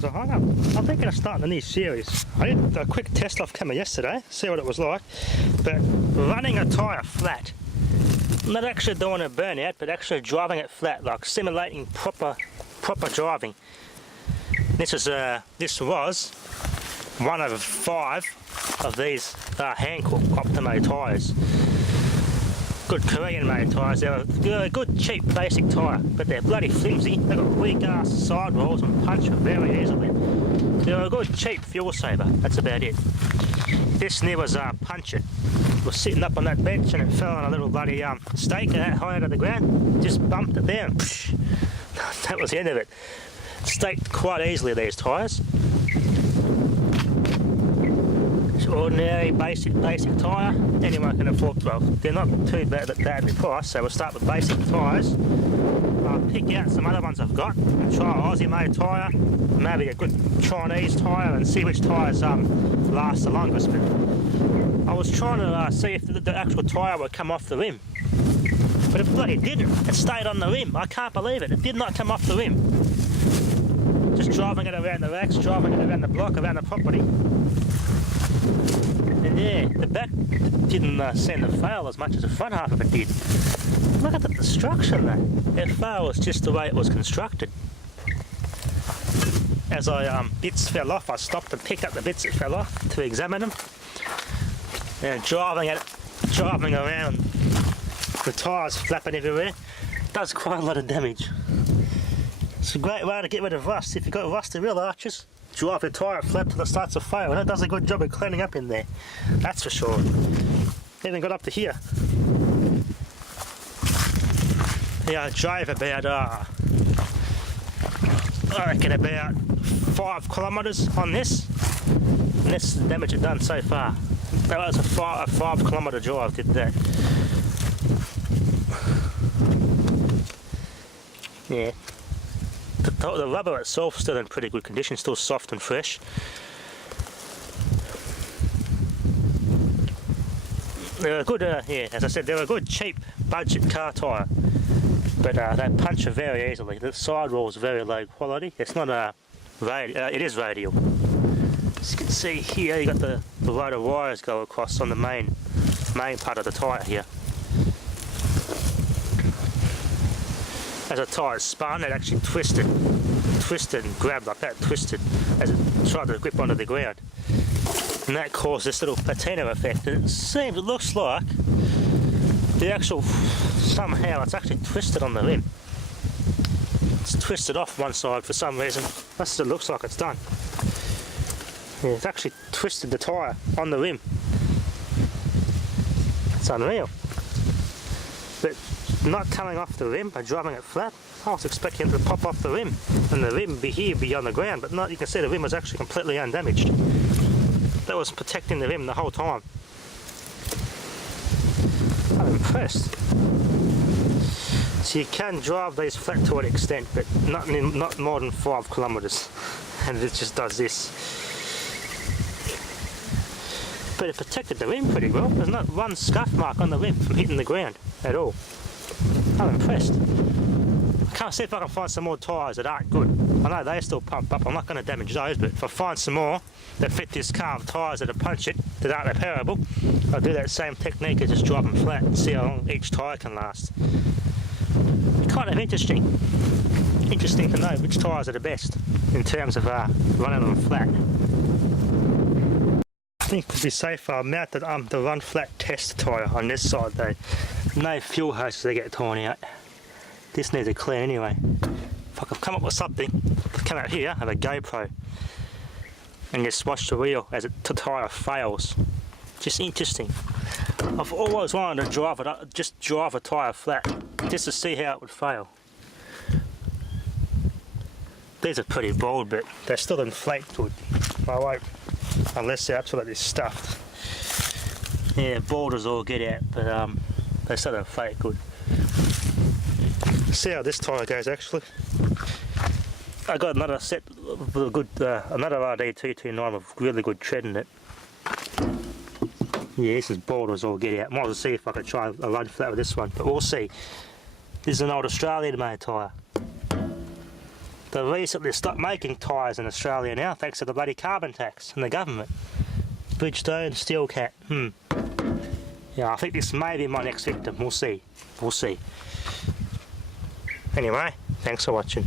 tyres are hung up. I'm thinking of starting a new series. I did a quick test off camera yesterday, see what it was like, but running a tyre flat, not actually doing a burnout, but actually driving it flat, like simulating proper driving. This was one of 5 of these Hankook Optimo tyres. Good Korean made tyres. They're a good cheap basic tyre, but they're bloody flimsy. They've got weak ass sidewalls and punch very easily. They're a good cheap fuel saver, that's about it. This near was punctured. It was sitting up on that bench and it fell on a little bloody stake that high out of the ground. Just bumped it there and psh, that was the end of it. Staked quite easily, these tyres. Ordinary basic tyre, anyone can afford. Well, they're not too badly priced, so we'll start with basic tyres. I'll pick out some other ones I've got and try an Aussie made tyre, maybe a good Chinese tyre, and see which tyres last the longest. But I was trying to see if the actual tyre would come off the rim, but it bloody didn't. It stayed on the rim. I can't believe it. It did not come off the rim. Just driving it around the racks, driving it around the block, around the property. And yeah, the back didn't seem to fail as much as the front half of it did. Look at the destruction though. It fails just the way it was constructed. As bits fell off, I stopped and picked up the bits that fell off to examine them. And driving around, the tyres flapping everywhere, does quite a lot of damage. It's a great way to get rid of rust. If you've got rusty wheel arches, drive your tyre flat till it starts to fail, and it does a good job of cleaning up in there, that's for sure. Even got up to here. Yeah, I drove about, I reckon about 5 kilometres on this, and this is the damage it's done so far. That was a 5 kilometre drive, did that. Yeah. The rubber itself is still in pretty good condition, still soft and fresh. They're a good, yeah, as I said, they're a good cheap budget car tyre, but they puncture very easily. The sidewall is very low quality. It's not it is radial. As you can see here, you got the load of wires go across on the main part of the tyre here. As the tyre spun, it actually twisted and grabbed like that, twisted as it tried to grip onto the ground. And that caused this little patina effect. And it looks like the actual, somehow it's actually twisted on the rim. It's twisted off one side for some reason. That's what it looks like it's done. Yeah, it's actually twisted the tyre on the rim. It's unreal. But not coming off the rim by driving it flat, I was expecting it to pop off the rim and the rim be here, be on the ground, but not. You can see the rim was actually completely undamaged. That was protecting the rim the whole time. I'm impressed. So you can drive these flat to an extent, but not more than 5 kilometres, and it just does this. But it protected the rim pretty well. There's not one scuff mark on the rim from hitting the ground at all. I'm impressed. I can't see if I can find some more tyres that aren't good. I know they still pump up, I'm not going to damage those, but if I find some more that fit this car of tyres that are punctured, that aren't repairable, I'll do that same technique of just drive them flat and see how long each tyre can last. Kind of interesting to know which tyres are the best in terms of running them flat. I think to be safe, I mounted the Runflat test tyre on this side though. No fuel hoses that get torn out. This needs a clean anyway. If I could come up with something, I'll come out here, have a GoPro, and just watch the wheel as the tyre fails. Just interesting. I've always wanted to drive it, just drive a tyre flat, just to see how it would fail. These are pretty bold, but they still inflate good. I won't, unless they're absolutely stuffed. Yeah, boulders all get out, but they still inflate good. See how this tyre goes actually. I got another set with a good, another RD229 with really good tread in it. Yeah, this is boulders all get out. Might as well see if I can try a Runflat with this one, but we'll see. This is an old Australian made tyre. They've recently stopped making tyres in Australia now, thanks to the bloody carbon tax and the government. Bridgestone, Steel Cat. Yeah, I think this may be my next victim. We'll see. We'll see. Anyway, thanks for watching.